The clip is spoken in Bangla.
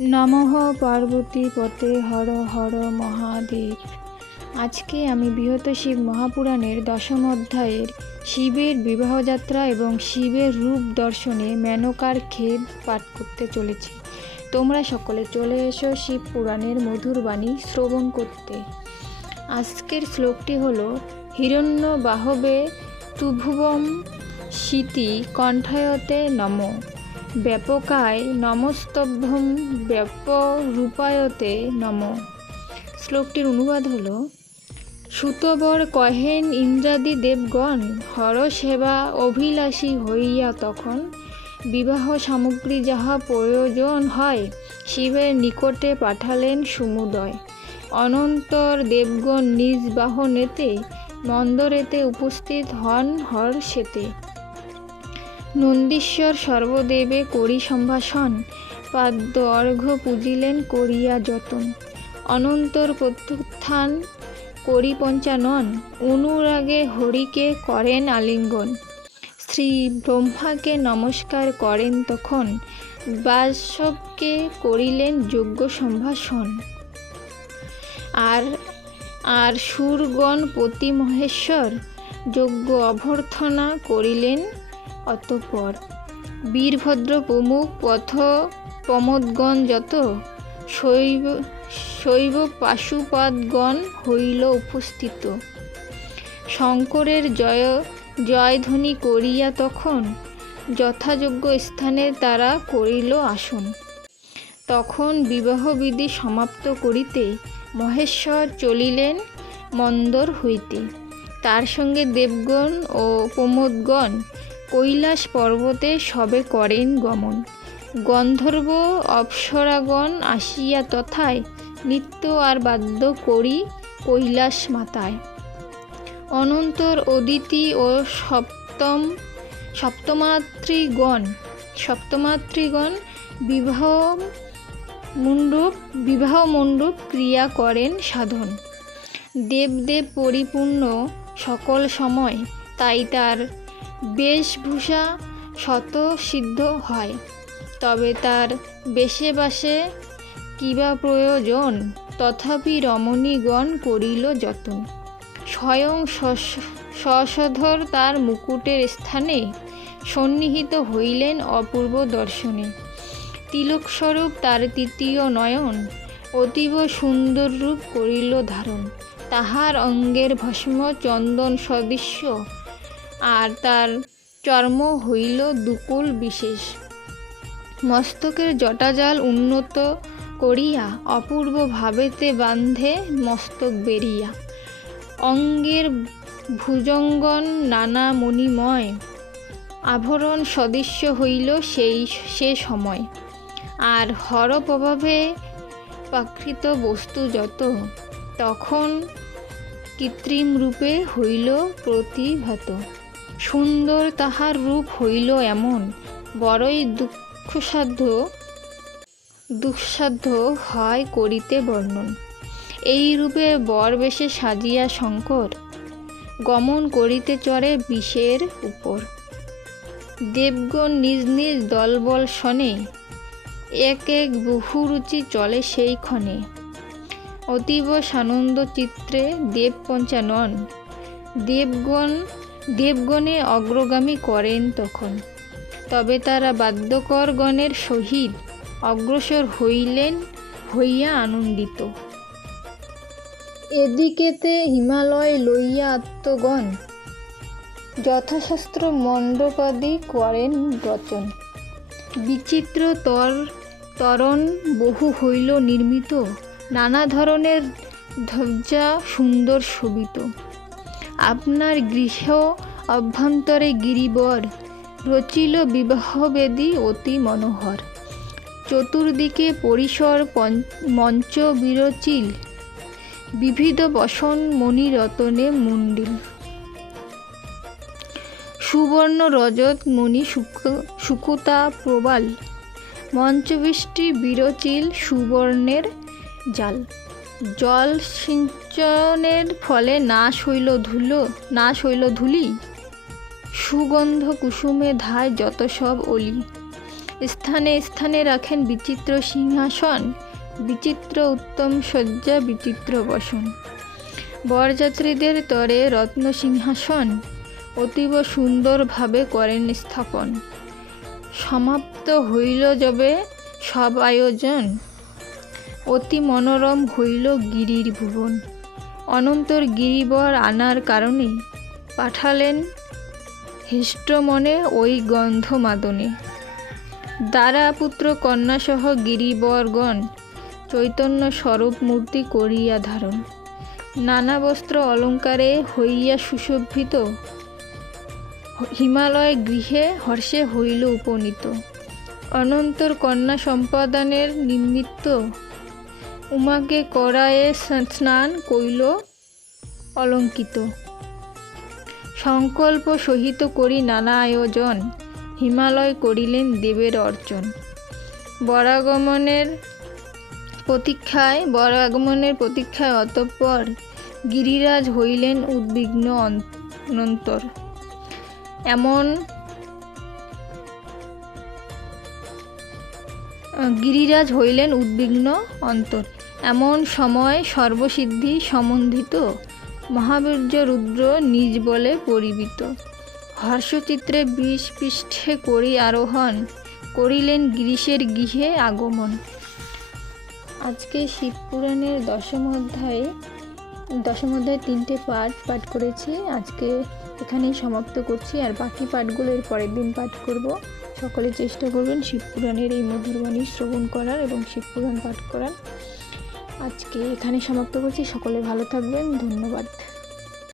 নমঃ পার্বতী পতে হর হর মহাদেব। আজকে আমি বৃহৎ শিব মহাপুরাণের দশম অধ্যায়ের শিবের বিবাহযাত্রা এবং শিবের রূপ দর্শনে মেনকার খেদ পাঠ করতে চলেছি। তোমরা সকলে চলে এসো শিব পুরাণের মধুর বাণী শ্রবণ করতে। আজকের শ্লোকটি হল হিরণ্য বাহবে তুভুবম শীতি কণ্ঠায়তে নমঃ ব্যাপকায় নমস্তভ্যম ব্যাপরূপায়তে নমঃ। শ্লোকটির অনুবাদ হল, সুতবর কহেন ইন্দ্রাদি দেবগণ হর সেবা অভিলাষী হইয়া তখন বিবাহ সামগ্রী যাহা প্রয়োজন হয় শিবের নিকটে পাঠালেন সমুদয়। অনন্তর দেবগণ নিজ বাহনেতে মন্দরেতে উপস্থিত হন হর্ষেতে। নন্দীশ্বর সর্বদেবে করি সম্ভাষণ পাদ্য অর্ঘ্য পূজিলেন করিয়া যতন। অনন্তর প্রত্যুত্থান করি পঞ্চানন অনুরাগে হরিকে করেন আলিঙ্গন। শ্রী ব্রহ্মাকে নমস্কার করেন তখন বাসবকে করিলেন যোগ্য সম্ভাষণ। আর সুরগণ পতি মহেশ্বর যোগ্য অভ্যর্থনা করিলেন অতঃপর। বীরভদ্র প্রমুখ পথ প্রমোদগণ যত শৈব পাশুপাদগণ হইল উপস্থিত। শঙ্করের জয়ধ্বনি করিয়া তখন যথাযোগ্য স্থানে তারা করিল আসন। তখন বিবাহবিধি সমাপ্ত করিতে মহেশ্বর চলিলেন মন্দর হইতে। তার সঙ্গে দেবগণ ও প্রমোদগণ কৈলাস পর্বতে সবে করেন গমন। গন্ধর্ব অপ্সরাগণ আসিয়া তথায় নৃত্য আর বাদ্য করি কৈলাস মাতায়। অনন্তর অদিতি ও সপ্তমাতৃগণ বিবাহ মণ্ডপ ক্রিয়া করেন সাধন। দেবদেব পরিপূর্ণ সকল সময়, তাই তার বেশভূষা শত সিদ্ধ হয়। তবে তার বেশে বাসে কিবা প্রয়োজন, তথাপি রমণীগণ করিল যতন। স্বয়ং শশধর তার মুকুটের স্থানে সন্নিহিত হইলেন অপূর্ব দর্শনে। তিলকস্বরূপ তার তৃতীয় নয়ন অতীব সুন্দর রূপ করিল ধারণ। তাহার অঙ্গের ভস্ম চন্দন সদৃশ্য, আর তার চর্ম হইল দুকুল বিশেষ। মস্তকের জটাজাল উন্নত করিয়া অপূর্ব ভাবেতে বান্ধে মস্তক বেরিয়া। অঙ্গের ভুজঙ্গন নানা মণিময় আভরণ সদৃশ্য হইল সে সময়। আর হর প্রভাবে প্রাকৃত বস্তু যত তখন কৃত্রিম রূপে হইল প্রতিভাত। সুন্দর তাহার রূপ হইল এমন, বড়ই দুঃসাধ্য হয় করিতে বর্ণন। এই রূপে বর বেশে সাজিয়া শঙ্কর গমন করিতে চড়ে বিষের উপর। দেবগণ নিজ নিজ দলবল শনে এক এক বহুরুচি চলে সেই ক্ষণে। অতীব সানন্দ চিত্রে দেব পঞ্চানন দেবগণে অগ্রগামী করেন তখন। তবে তারা বাদ্যকরগণের সহিত অগ্রসর হইয়া আনন্দিত। এদিকেতে হিমালয় লইয়া আত্মগণ যথাশাস্ত্র মণ্ডপাদি করেন রচন। বিচিত্র তরণ বহু হইল নির্মিত, নানা ধরনের ধ্বজা সুন্দর শোভিত। আপনার গৃহ অভ্যন্তরে গিরিবর রচিল বিবাহবেদী অতি মনোহর। চতুর্দিকে পরিসর মঞ্চ বিরচিল, বিবিধ বসন মণিরত্নে মণ্ডিল। সুবর্ণ রজত মণি সুকুতা প্রবাল, মঞ্চবৃষ্টি বিরচিল সুবর্ণের জাল। জল সিঞ্চনের ফলে নাশ হইল ধূলি, সুগন্ধ কুসুমে ধায় যত সব অলি। স্থানে স্থানে রাখেন বিচিত্র সিংহাসন, বিচিত্র উত্তম শয্যা, বিচিত্র বসন। বরযাত্রীদের তরে রত্ন সিংহাসন অতীব সুন্দরভাবে করেন স্থাপন। সমাপ্ত হইল যবে সব আয়োজন, অতি মনোরম হইল গিরির ভুবন। অনন্তর গিরিবর আনার কারণে পাঠালেন হৃষ্ট মনে ওই গন্ধমাদনে। দ্বারা পুত্র কন্যাসহ গিরিবরগণ চৈতন্য স্বরূপ মূর্তি করিয়া ধারণ। নানা বস্ত্র অলঙ্কারে হইয়া সুশোভিত, হিমালয় গৃহে হর্ষে হইল উপনীত। অনন্তর কন্যা সম্পাদনের নিমিত্ত উমাকে করায়ে স্নান কইল অলঙ্কিত। সংকল্প সহিত করি নানা আয়োজন, হিমালয় করিলেন দেবের অর্চন। বরাগমনের প্রতীক্ষায় অতঃপর গিরিরাজ হইলেন উদ্বিগ্ন অনন্তর। এমন সময় সর্বসিদ্ধি সম্বন্ধিত মহাবীর্য রুদ্র নিজ বলে পরিবৃত। হর্ষচিত্রে 20 পৃষ্ঠে করি আরোহণ, করিলেন গিরিশের গৃহে আগমন। আজকে শিবপুরাণের দশম অধ্যায়ে 3টে পাঠ করেছি। আজকে এখানেই সমাপ্ত করছি, আর বাকি পাঠগুলো এর পরের দিন পাঠ করব। সকলে চেষ্টা করবেন শিবপুরাণের এই মধুর বাণী শ্রবণ করার এবং শিবপুরাণ পাঠ করার। আজকে এখানে সমাপ্ত করছি। সকলে ভালো থাকবেন। ধন্যবাদ।